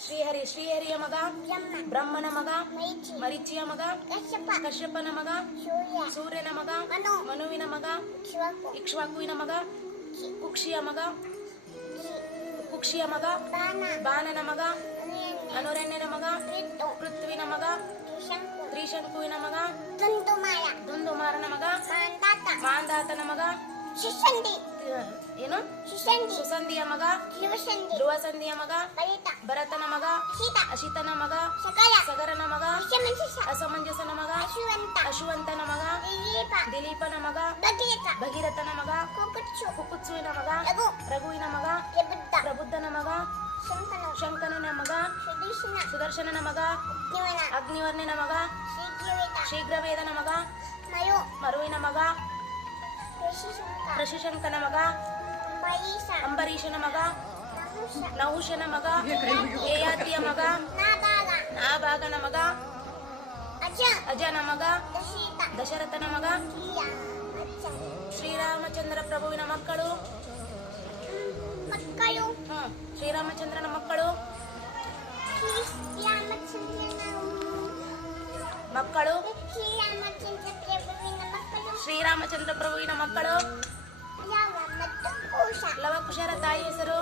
ಶ್ರೀಹರಿಯ ಮಗ ಬ್ರಹ್ಮನ ಮಗ ಮರೀಚಿಯ ಮಗ ಕಶ್ಯಪನ ಮಗ ಸೂರ್ಯನ ಮಗ ಮನುವಿನ ಮಗ ಇಕ್ಷ್ವಾಕುವಿನ ಮಗ ಕುಕ್ಷಿಯ ಮಗ ಬಾಣನ ಮಗ ಅನುರಣ್ಯನ ಮಗ ಪೃಥ್ವಿನ ಮಗ ತ್ರಿಶಂಕುವಿನ ಮಗ ದುಂದುಮಾರನ ಮಗ ಮಾಂದಾತನ ಮಗ ಏನು ಸುಸಂಧಿಯ ಮಗ ಧ್ರುವಸಂಧಿಯ ಮಗ ಭರತನ ಮಗ ಅಶಿತನ ಮಗ ಸಗರನ ಮಗ ಅಸಮಂಜಸನ ಮಗ ಅಶುವಂತನ ಮಗ ದಿಲೀಪನ ಮಗ ಭಗೀರಥನ ಮಗ ಕುಕುತ್ಸುವಿನ ಮಗ ರಘುವಿನ ಮಗ ಪ್ರಬುದ್ಧನ ಮಗ ಶಂಕನನ ಮಗ ಸುದರ್ಶನನ ಮಗ ಅಗ್ನಿವರ್ಣನ ಮಗ ಶೀಘ್ರವೇದನ ಮಗ ಮರುವಿನ ಮಗ ಋಷಿಶಂಕನ ಮಗ ಅಂಬರೀಷನ ಮಗ ನಹುಷನ ಮಗ ಯಯಾತಿಯ ಮಗ ನಾಭಾಗನ ಮಗ ಅಜನ ಮಗ ದಶರಥನ ಮಗ ಶ್ರೀರಾಮಚಂದ್ರ ಪ್ರಭುವಿನ ಮಕ್ಕಳು ಶ್ರೀರಾಮಚಂದ್ರನ ಮಕ್ಕಳು ಶ್ರೀರಾಮಚಂದ್ರ ಪ್ರಭುವಿನ ಮಕ್ಕಳು ಲವಕುಶರ ತಾಯಿ ಹೆಸರು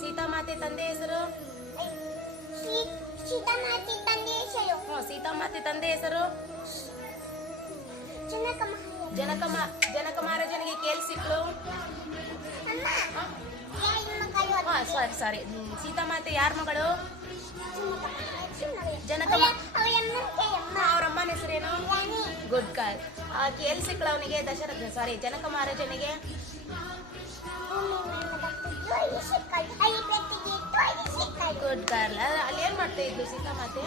ಸೀತಾಮಾತೆ ತಂದೆ ಹೆಸರು ಸೀತಾಮಾತೆ ತಂದೆ ಹೆಸರು ಜನಕ ಮಹಾರಾಜನಿಗೆ ಕೇಳಿಸಿಕ್ಳು. ಸಾರಿ ಸೀತಾಮಾತೆ ಯಾರ ಮಗಳು? ಅವ್ರ ಅಮ್ಮನ ಹೆಸರೇನು? Good girl. ಕೇಳಿಸಿಕ್ಳು ಅವನಿಗೆ ಜನಕ ಮಹಾರಾಜನಿಗೆ. Good girl. ಅಲ್ಲಿ ಏನ್ ಮಾಡ್ತಾ ಇದ್ಲು ಸೀತಾಮಾತೆ?